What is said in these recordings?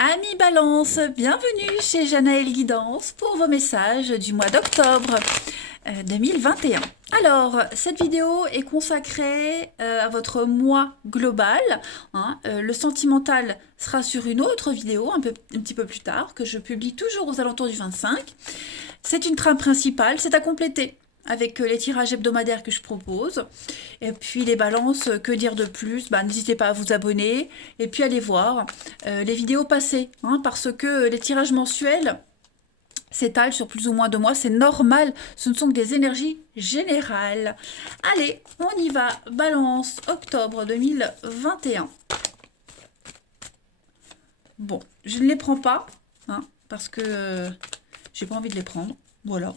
Amis Balance, bienvenue chez Janaël Guidance pour vos messages du mois d'octobre 2021. Alors, cette vidéo est consacrée à votre mois global. Le sentimental sera sur une autre vidéo un petit peu plus tard, que je publie toujours aux alentours du 25. C'est une trame principale, c'est à compléter avec les tirages hebdomadaires que je propose. Et puis les balances, que dire de plus? N'hésitez pas à vous abonner et puis allez voir les vidéos passées, parce que les tirages mensuels s'étalent sur plus ou moins 2 mois, c'est normal, ce ne sont que des énergies générales. Allez, on y va, balance, octobre 2021. Bon, je ne les prends pas, parce que j'ai pas envie de les prendre, voilà.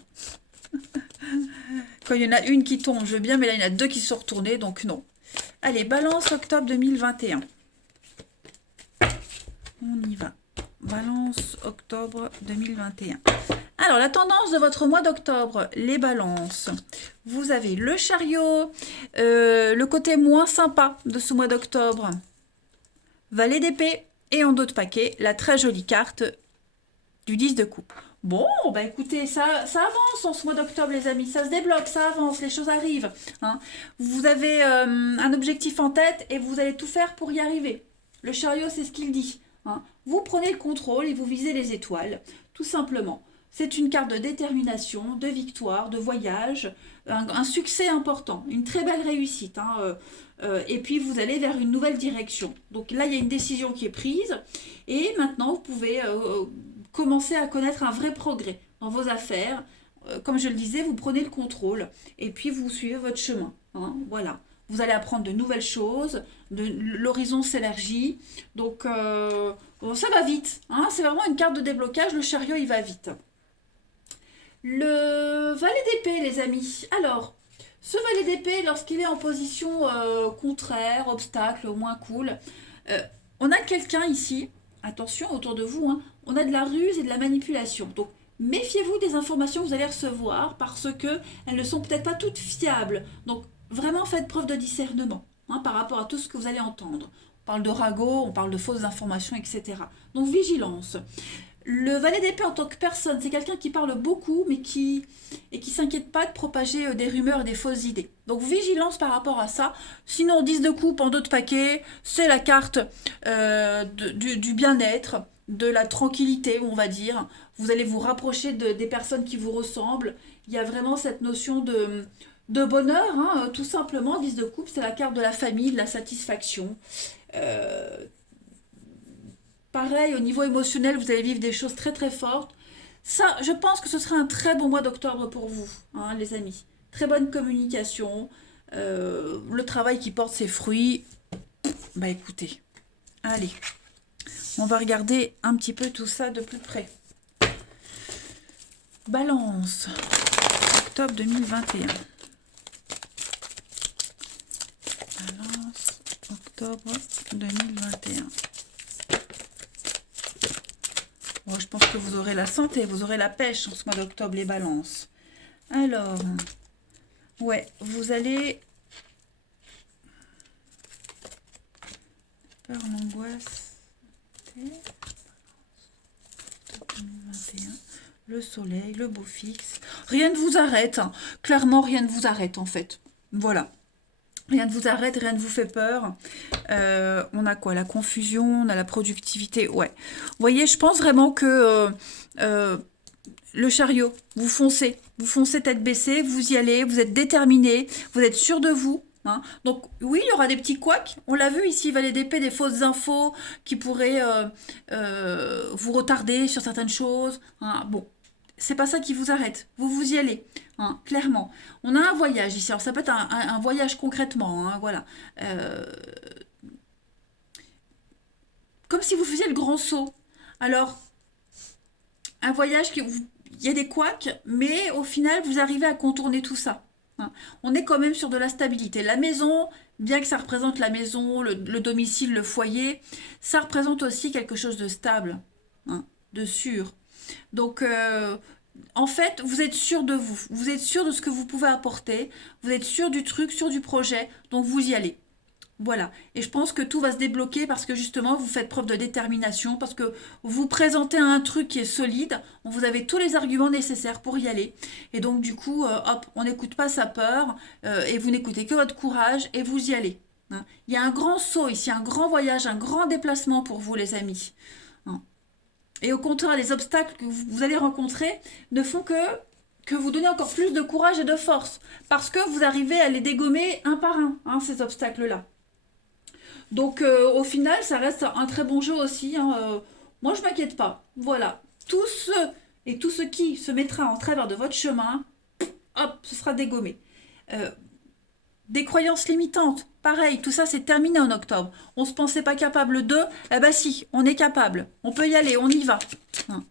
Quand il y en a une qui tombe, je veux bien, mais là, il y en a 2 qui se sont retournées, donc non. Allez, balance octobre 2021. On y va. Balance octobre 2021. Alors, la tendance de votre mois d'octobre, les balances. Vous avez le chariot, le côté moins sympa de ce mois d'octobre. Valet d'épée et en dos de paquet, la très jolie carte du 10 de coupe. Bon, écoutez, ça avance en ce mois d'octobre, les amis. Ça se débloque, ça avance, les choses arrivent. Vous avez un objectif en tête et vous allez tout faire pour y arriver. Le chariot, c'est ce qu'il dit. Vous prenez le contrôle et vous visez les étoiles, tout simplement. C'est une carte de détermination, de victoire, de voyage, un succès important, une très belle réussite. Et puis, vous allez vers une nouvelle direction. Donc là, il y a une décision qui est prise. Et maintenant, vous pouvez commencer à connaître un vrai progrès dans vos affaires. Comme je le disais, vous prenez le contrôle et puis vous suivez votre chemin. Voilà. Vous allez apprendre de nouvelles choses, l'horizon s'élargit. Donc, ça va vite. C'est vraiment une carte de déblocage. Le chariot, il va vite. Le valet d'épée, les amis. Alors, ce valet d'épée, lorsqu'il est en position contraire, obstacle, moins cool, on a quelqu'un ici, attention autour de vous, on a de la ruse et de la manipulation. Donc, méfiez-vous des informations que vous allez recevoir parce qu'elles ne sont peut-être pas toutes fiables. Donc, vraiment faites preuve de discernement par rapport à tout ce que vous allez entendre. On parle de ragots, on parle de fausses informations, etc. Donc, vigilance. Le valet d'épée en tant que personne, c'est quelqu'un qui parle beaucoup, mais qui s'inquiète pas de propager des rumeurs et des fausses idées. Donc vigilance par rapport à ça. Sinon, 10 de coupe en dos de paquet, c'est la carte du bien-être, de la tranquillité, on va dire. Vous allez vous rapprocher des personnes qui vous ressemblent. Il y a vraiment cette notion de bonheur, tout simplement. 10 de coupe, c'est la carte de la famille, de la satisfaction. Pareil, au niveau émotionnel, vous allez vivre des choses très très fortes. Ça, je pense que ce sera un très bon mois d'octobre pour vous, les amis. Très bonne communication, le travail qui porte ses fruits. Écoutez, allez, on va regarder un petit peu tout ça de plus près. Balance, octobre 2021. Balance, octobre 2021. Bon, je pense que vous aurez la santé, vous aurez la pêche en ce mois d'octobre, les balances. Alors, ouais, vous allez... Peur, l'angoisse. 2021. Le soleil, le beau fixe. Rien ne vous arrête. Clairement, rien ne vous arrête, en fait. Voilà. Rien ne vous arrête, rien ne vous fait peur. On a quoi? La confusion, on a la productivité. Ouais. Vous voyez, je pense vraiment que le chariot, vous foncez tête baissée, vous y allez, vous êtes déterminé, vous êtes sûr de vous. Donc oui, il y aura des petits couacs. On l'a vu ici, valet d'épée, des fausses infos qui pourraient vous retarder sur certaines choses. Bon, c'est pas ça qui vous arrête. Vous y allez, clairement. On a un voyage ici. Alors ça peut être un voyage concrètement, voilà. Comme si vous faisiez le grand saut. Alors, un voyage il y a des couacs, mais au final, vous arrivez à contourner tout ça. On est quand même sur de la stabilité. La maison, bien que ça représente la maison, le domicile, le foyer, ça représente aussi quelque chose de stable, de sûr. Donc, en fait, vous êtes sûr de vous. Vous êtes sûr de ce que vous pouvez apporter. Vous êtes sûr du truc, sûr du projet. Donc, vous y allez. Voilà. Et je pense que tout va se débloquer parce que justement, vous faites preuve de détermination, parce que vous présentez un truc qui est solide, vous avez tous les arguments nécessaires pour y aller. Et donc, du coup, hop, on n'écoute pas sa peur et vous n'écoutez que votre courage et vous y allez. Hein. Il y a un grand saut ici, un grand voyage, un grand déplacement pour vous, les amis. Hein. Et au contraire, les obstacles que vous allez rencontrer ne font que vous donner encore plus de courage et de force, parce que vous arrivez à les dégommer un par un, hein, ces obstacles-là. Donc au final, ça reste un très bon jeu aussi. Hein, moi, je m'inquiète pas. Voilà. Tous ceux et tout ce qui se mettra en travers de votre chemin, hop, ce sera dégommé. Euh, des croyances limitantes, pareil, tout ça c'est terminé en octobre. On se pensait pas capable de, eh ben si, on est capable. On peut y aller, on y va. Hein.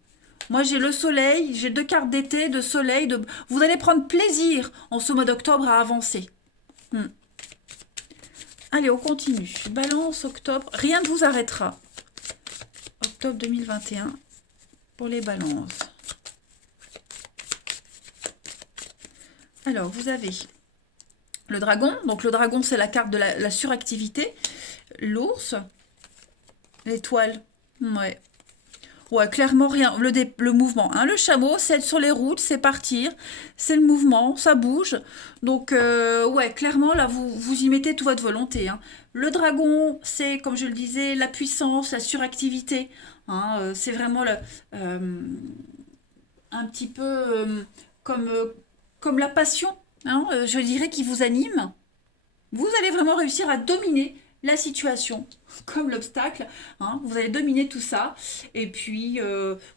Moi j'ai le soleil, j'ai 2 cartes d'été, de soleil, de... Vous allez prendre plaisir en ce mois d'octobre à avancer. Hmm. Allez, on continue. Balance, octobre. Rien ne vous arrêtera. Octobre 2021 pour les balances. Alors, vous avez le dragon. Donc, le dragon, c'est la carte de la suractivité. L'ours. L'étoile. Ouais. Ouais, clairement rien. Le mouvement. Hein. Le chameau, c'est être sur les routes, c'est partir. C'est le mouvement, ça bouge. Donc, ouais, clairement, là, vous y mettez toute votre volonté. Hein. Le dragon, c'est, comme je le disais, la puissance, la suractivité. Hein, c'est vraiment un petit peu comme, comme la passion, hein, je dirais, qui vous anime. Vous allez vraiment réussir à dominer la situation, comme l'obstacle. Hein, vous allez dominer tout ça. Et puis,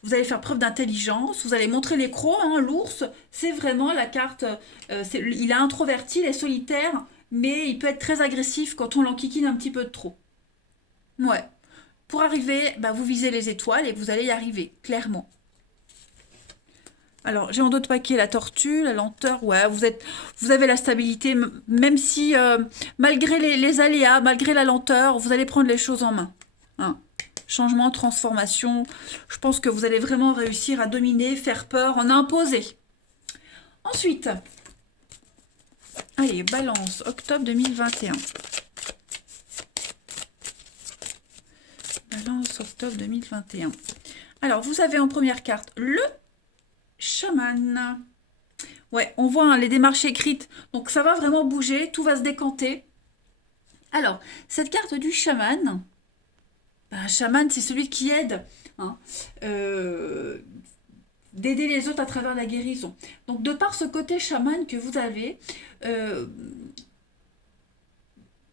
vous allez faire preuve d'intelligence. Vous allez montrer les crocs. Hein, l'ours, c'est vraiment la carte. Il est introverti, il est solitaire, mais il peut être très agressif quand on l'enquiquine un petit peu de trop. Ouais. Pour arriver, bah, vous visez les étoiles et vous allez y arriver, clairement. Alors, j'ai en d'autres paquets la tortue, la lenteur. Ouais, vous avez la stabilité, même si, malgré les aléas, malgré la lenteur, vous allez prendre les choses en main. Hein. Changement, transformation. Je pense que vous allez vraiment réussir à dominer, faire peur, en imposer. Ensuite, allez, balance, octobre 2021. Balance, octobre 2021. Alors, vous avez en première carte le chaman. Ouais, on voit hein, les démarches écrites. Donc ça va vraiment bouger, tout va se décanter. Alors, cette carte du chaman, un chaman, c'est celui qui aide, hein, d'aider les autres à travers la guérison. Donc de par ce côté chaman que vous avez,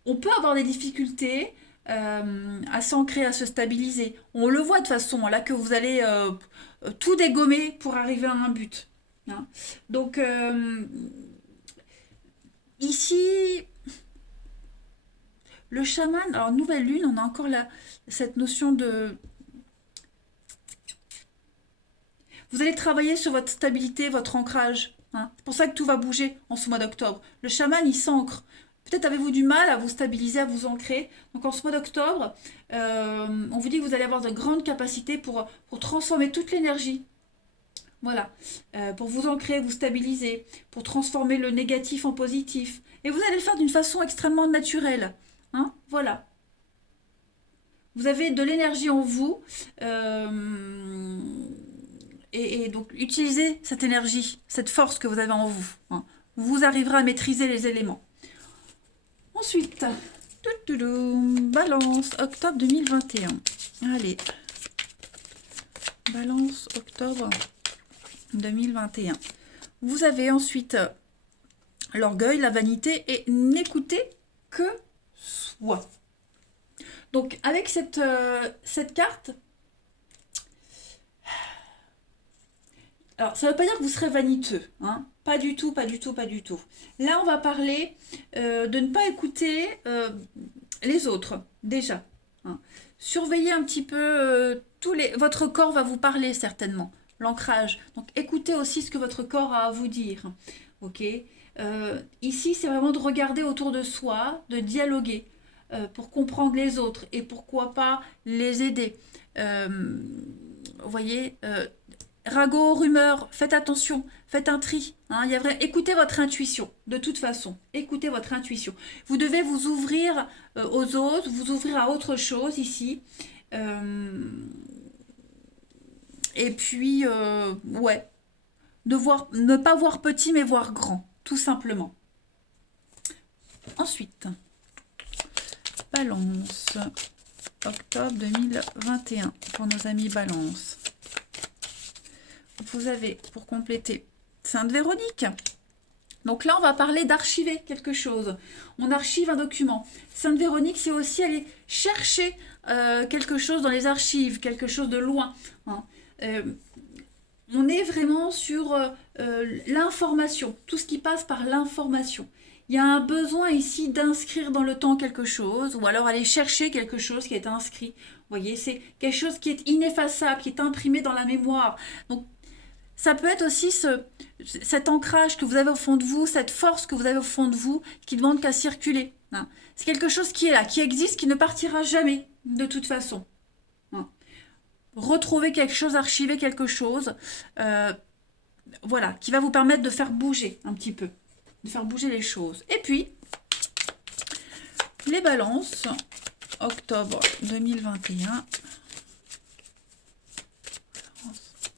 on peut avoir des difficultés à s'ancrer, à se stabiliser. On le voit de toute façon, là que vous allez tout dégommer pour arriver à un but. Hein. Donc ici, le chaman, alors nouvelle lune, on a encore cette notion de... Vous allez travailler sur votre stabilité, votre ancrage. Hein. C'est pour ça que tout va bouger en ce mois d'octobre. Le chaman, il s'ancre. Peut-être avez-vous du mal à vous stabiliser, à vous ancrer. Donc en ce mois d'octobre, on vous dit que vous allez avoir de grandes capacités pour transformer toute l'énergie. Voilà. Pour vous ancrer, vous stabiliser, pour transformer le négatif en positif. Et vous allez le faire d'une façon extrêmement naturelle. Hein, voilà. Vous avez de l'énergie en vous. Et donc, utilisez cette énergie, cette force que vous avez en vous. Hein. Vous arriverez à maîtriser les éléments. Ensuite, balance, octobre 2021. Allez. Balance, octobre 2021. Vous avez ensuite l'orgueil, la vanité et n'écoutez que soi. Donc, avec cette carte, alors ça ne veut pas dire que vous serez vaniteux, hein. Pas du tout, pas du tout, pas du tout. Là, on va parler de ne pas écouter les autres, déjà. Hein. Surveillez un petit peu votre corps va vous parler certainement. L'ancrage. Donc, écoutez aussi ce que votre corps a à vous dire. Ok. Ici, c'est vraiment de regarder autour de soi, de dialoguer pour comprendre les autres et pourquoi pas les aider. Vous voyez, ragots, rumeurs, faites attention, faites un tri. Hein, écoutez votre intuition, de toute façon. Écoutez votre intuition. Vous devez vous ouvrir aux autres, vous ouvrir à autre chose ici. Euh, et puis, ouais, ne pas voir petit, mais voir grand, tout simplement. Ensuite, Balance, octobre 2021, pour nos amis Balance. Vous avez, pour compléter, Sainte Véronique. Donc là, on va parler d'archiver quelque chose. On archive un document. Sainte Véronique, c'est aussi aller chercher quelque chose dans les archives, quelque chose de loin. Hein. On est vraiment sur l'information, tout ce qui passe par l'information. Il y a un besoin ici d'inscrire dans le temps quelque chose, ou alors aller chercher quelque chose qui est inscrit. Vous voyez, c'est quelque chose qui est ineffaçable, qui est imprimé dans la mémoire. Donc, ça peut être aussi cet ancrage que vous avez au fond de vous, cette force que vous avez au fond de vous, qui ne demande qu'à circuler. Hein. C'est quelque chose qui est là, qui existe, qui ne partira jamais, de toute façon. Hein. Retrouver quelque chose, archiver quelque chose, voilà, qui va vous permettre de faire bouger un petit peu, de faire bouger les choses. Et puis, les balances, octobre 2021.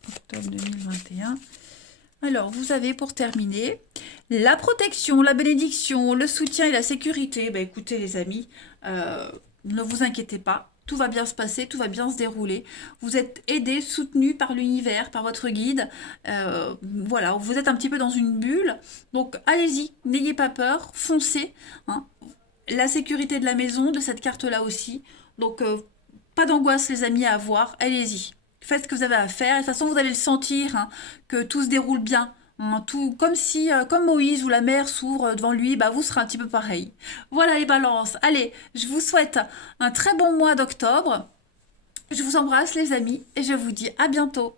Octobre 2021. Alors, vous avez pour terminer la protection, la bénédiction, le soutien et la sécurité. Ben, écoutez les amis, ne vous inquiétez pas. Tout va bien se passer, tout va bien se dérouler. Vous êtes aidés, soutenus par l'univers, par votre guide. Voilà, vous êtes un petit peu dans une bulle. Donc, allez-y, n'ayez pas peur, foncez. Hein. La sécurité de la maison, de cette carte-là aussi. Donc, pas d'angoisse les amis à avoir, allez-y. Faites ce que vous avez à faire. Et de toute façon, vous allez le sentir, hein, que tout se déroule bien. Hein, tout, comme Moïse ou la mer s'ouvre devant lui, bah, vous serez un petit peu pareil. Voilà les balances. Allez, je vous souhaite un très bon mois d'octobre. Je vous embrasse les amis et je vous dis à bientôt.